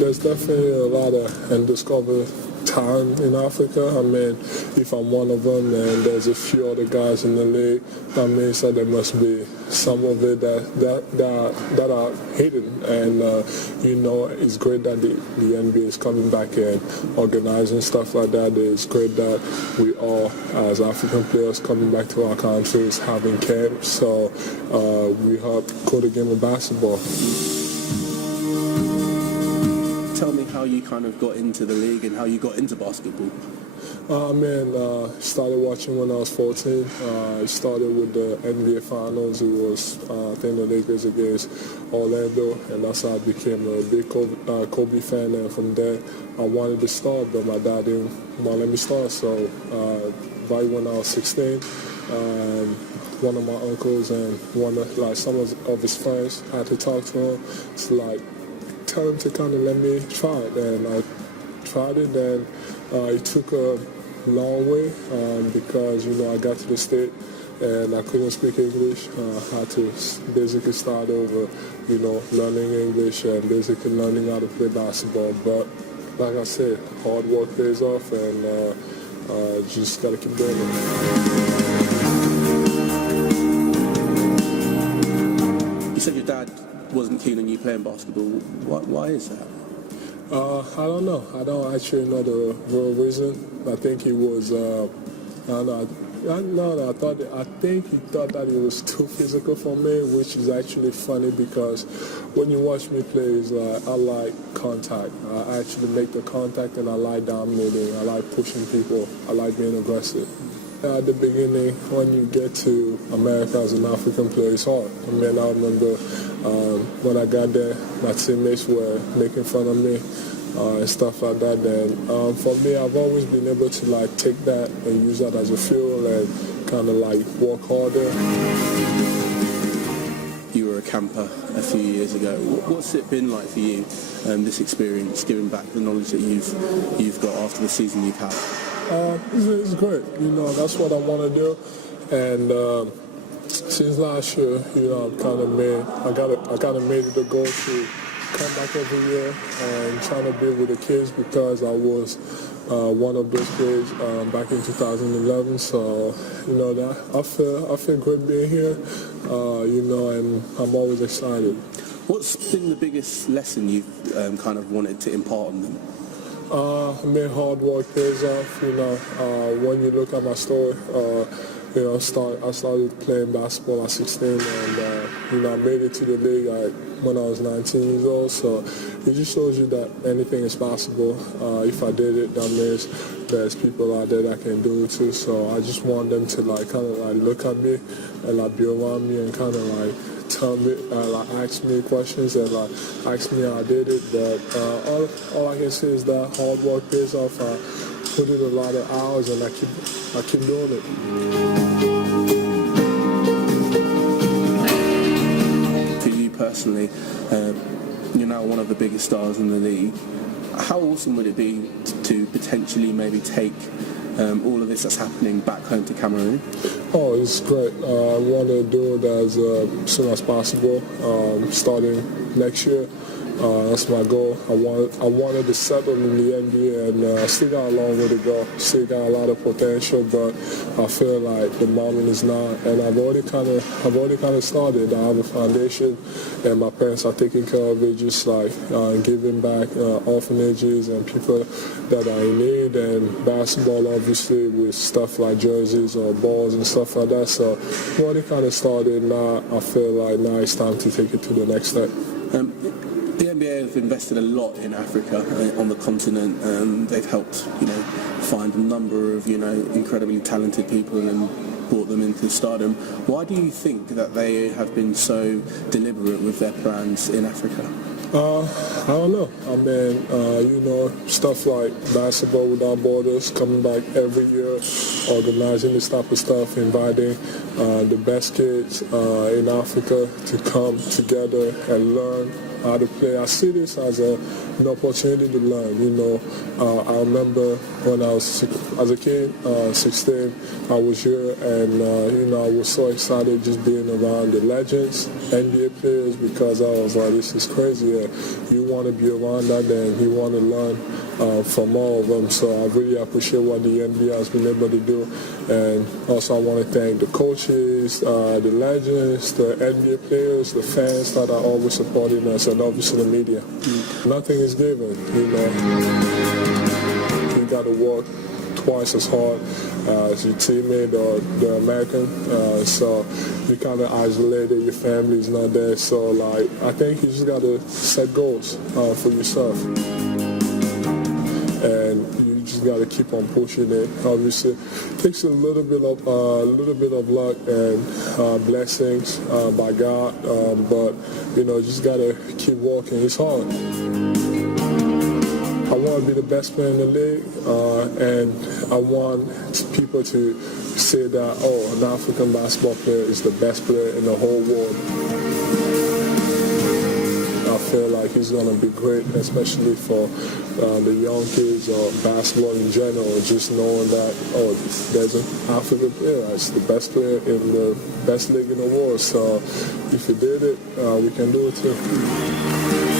there's definitely a lot of undiscovered talent in Africa. I mean, if I'm one of them and there's a few other guys in the league, that means that there must be some of it that are hidden. And, it's great that the NBA is coming back and organizing stuff like that. It's great that we all, as African players, coming back to our countries, having camps. So we help grow the game of basketball. Tell me how you kind of got into the league and how you got into basketball. Started watching when I was 14. I started with the NBA Finals. It was, I think, the Lakers against Orlando, and that's how I became a big Kobe fan. And from there, I wanted to start, but my dad didn't want to let me start. So right when I was 16, one of my uncles and some of his friends had to talk to him. It's tell him to kind of let me try it, and I tried it, and it took a long way because I got to the state and I couldn't speak English. I had to basically start over, learning English and basically learning how to play basketball. But like I said, hard work pays off, and just got to keep doing it. You said your dad wasn't keen on you playing basketball. Why is that? I don't know. I don't actually know the real reason. I think he was, I think he thought that it was too physical for me, which is actually funny because when you watch me play, it's I like contact. I actually make the contact, and I like dominating. I like pushing people. I like being aggressive. At the beginning, when you get to America as an African player, it's hard. I remember when I got there, my teammates were making fun of me and stuff like that. And for me, I've always been able to take that and use that as a fuel and kind of work harder. You were a camper a few years ago. What's it been like for you, this experience, giving back the knowledge that you've got after the season you've had? It's great. That's what I want to do. And since last year, I kind of made it a goal to come back every year and trying to be with the kids because I was one of those kids back in 2011. So, I feel great being here, and I'm always excited. What's been the biggest lesson you've kind of wanted to impart on them? Hard work pays off. When you look at my story, I started playing basketball at 16, and I made it to the league when I was 19 years old. So it just shows you that anything is possible. If I did it, that means there's people out there that can do it too. So I just want them to look at me and be around me and kind of tell me, ask me questions and ask me how I did it. But all I can say is that hard work pays off. I put in a lot of hours and I keep doing it. For you personally, you're now one of the biggest stars in the league. How awesome would it be to potentially maybe take all of this that's happening back home to Cameroon? Oh, it's great. I want to do it as soon as possible, starting next year. That's my goal. I wanted to settle in the NBA, and I still got a long way to go. Still got a lot of potential, but I feel like the moment is now, and I've already kind of started. I have a foundation, and my parents are taking care of it, just giving back orphanages and people that are in need, and basketball, obviously, with stuff like jerseys or balls and stuff like that. So I've already kind of started. Now I feel like now it's time to take it to the next step. The NBA have invested a lot in Africa, on the continent, and they've helped, find a number of, incredibly talented people and brought them into stardom. Why do you think that they have been so deliberate with their plans in Africa? I don't know. Stuff like Basketball Without Borders, coming back every year, organizing this type of stuff, inviting the best kids in Africa to come together and learn how to play. I see this as an opportunity to learn. I remember when I was as a kid, 16, I was here, and I was so excited just being around the legends, NBA players, because I was like, this is crazy. You want to be around that, and you want to learn from all of them. So I really appreciate what the NBA has been able to do, and also I want to thank the coaches, the legends, the NBA players, the fans that are always supporting us, and obviously the media. Nothing is given. You got to work twice as hard as your teammate or the American. So you kind of isolated, your family's not there. So I think you just got to set goals for yourself. And you just got to keep on pushing it. Obviously, it takes a little bit of luck and blessings by God, but just got to keep walking. It's hard. I want to be the best player in the league, and I want people to say that, an African basketball player is the best player in the whole world. I feel like he's going to be great, especially for the young kids or basketball in general, just knowing that, there's an African player. It's the best player in the best league in the world. So if you did it, we can do it too.